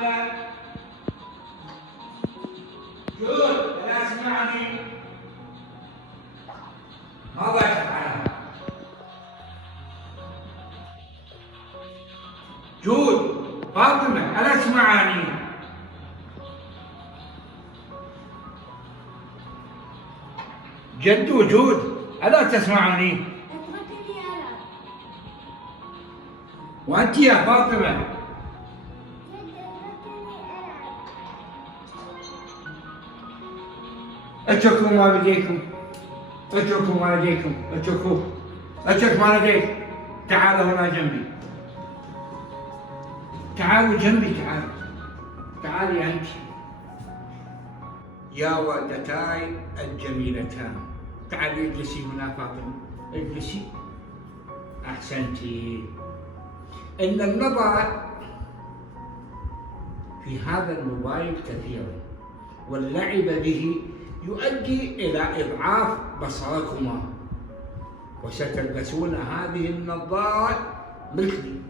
فاطمة جود ألا تسمعني؟ ماذا تفعل؟ جود فاطمة ألا تسمعني؟ جد جود ألا تسمعني؟ اتركني ألعب. وأنت يا فاطمة جد اتركني ألعب. اتركوا ما لديكم، اتركوا ما لديكم، اترك ما لديك. تعالوا هنا جنبي، تعالوا جنبي، تعالي أنت يا ولدتاي الجميلتان. تعالي اجلسي هنا فاطمة، اجلسي. أحسنتي. إن النظر في هذا الموبايل كثيرا واللعب به يؤدي إلى إضعاف بصركما، وستلبسون هذه النظارة مثلي.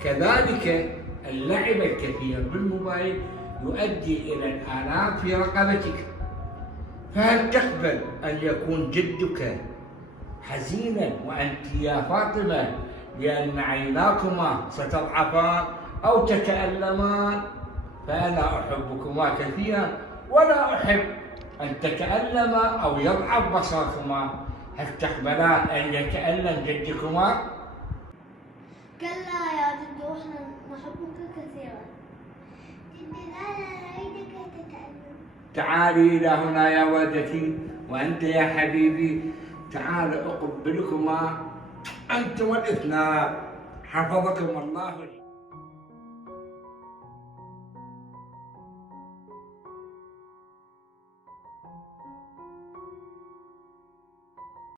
كذلك اللعب الكثير بالموبايل يؤدي إلى الآلام في رقبتك. فهل تقبل أن يكون جدك حزينا وأنت يا فاطمة لأن عيناكما ستضعفان أو تتألمان؟ فأنا أحبكما كثيرا ولا أحب أن تتألم أو يضعف بصركما. هل تقبلان أن يتألم جدكما؟ كلا يا جد، واحنا نحبك كثيرا. جد لا نريدك تتألم. تعالي إلى هنا يا ولدتي، وأنت يا حبيبي تعال أقبلكما أنتم الاثنان. حفظكم الله.